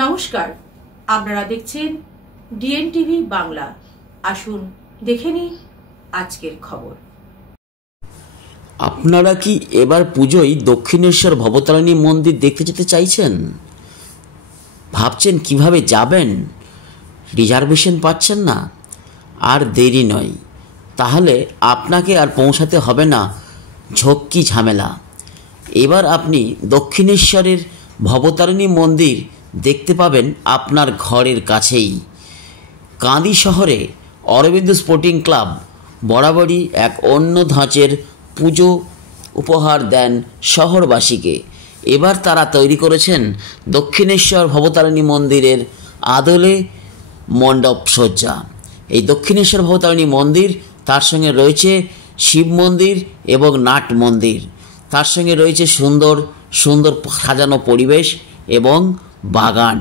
নমস্কার, আপনারা দেখছেন ডিএনটিভি বাংলা। আসুন দেখে নিন আজকের খবর। আপনারা কি এবার পুজোয় দক্ষিণেশ্বর ভবতারিণী মন্দির দেখতে যেতে চাইছেন? ভাবছেন কিভাবে যাবেন? রিজার্ভেশন পাচ্ছেন না? আর দেরি নয়, তাহলে আপনাকে আর পৌঁছাতে হবে না ঝক্কি ঝামেলা। এবার আপনি দক্ষিণেশ্বরের ভবতারিণী মন্দির দেখতে পাবেন আপনার ঘরের কাছেই। কাঁদি শহরে অরবিন্দ স্পোর্টিং ক্লাব বরাবরই এক অন্য ধাঁচের পুজো উপহার দেন শহরবাসীকে। এবার তারা তৈরি করেছেন দক্ষিণেশ্বর ভবতারিণী মন্দিরের আদলে মণ্ডপ সজ্জা। এই দক্ষিণেশ্বর ভবতারিণী মন্দির, তার সঙ্গে রয়েছে শিব মন্দির এবং নাট মন্দির, তার সঙ্গে রয়েছে সুন্দর সুন্দর সাজানো পরিবেশ এবং বাগান।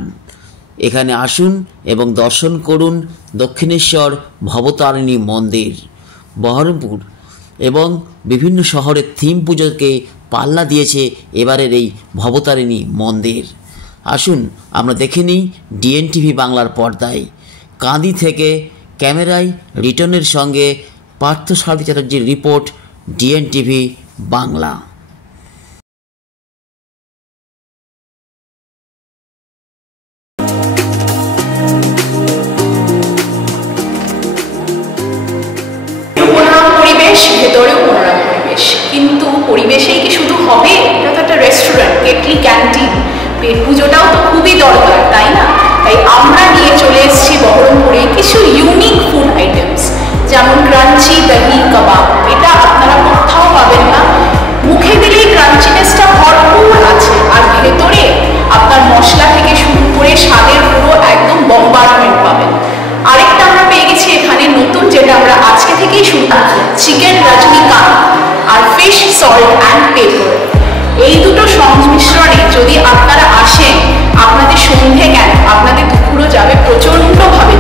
এখানে আসুন এবং দর্শন করুন দক্ষিণেশ্বর ভবতারিণী মন্দির। বহরমপুর এবং বিভিন্ন শহরের থিম পুজোকে পাল্লা দিয়েছে এবারের এই ভবতারিণী মন্দির। আসুন আমরা দেখে নিই ডিএনটিভি বাংলার পর্দায়। কাঁদি থেকে ক্যামেরায় রিটনের সঙ্গে পার্থসারথী চ্যাটার্জির রিপোর্ট, ডিএনটিভি বাংলা। ভেতরেও মনোরম পরিবেশ, কিন্তু পরিবেশেই কি শুধু হবে? এটা তো একটা রেস্টুরেন্ট, কেটলি ক্যান্টিন। পেট পুজোটাও তো খুবই দরকার, তাই না? তাই আমরা নিয়ে চলে এসেছি বহরমপুরে কিছু ইউনিক ফুড আইটেমস, যেমন ক্রাঞ্চি দহি কাবাব। এটা আপনারা কোথাও পাবেন না। মুখে দিলেই ক্রাঞ্চিনেসটা ভরপুর আছে, আর ভেতরে আপনার মশলা থেকে শুরু করে স্বাদের পুরো একদম বম্বারমেন্ট পাবেন। আরেকটা আমরা পেয়ে গেছি এখানে নতুন, যেটা আমরা আজকে থেকেই শুরু করছি, চিকেন রজনীকান্ত আর ফিশ সল্ট অ্যান্ড পেপার। এই দুটো সংমিশ্রণে যদি আপনারা আসেন, আপনাদের সন্ধে কেন আপনাদের দুপুরও যাবে প্রচণ্ডভাবে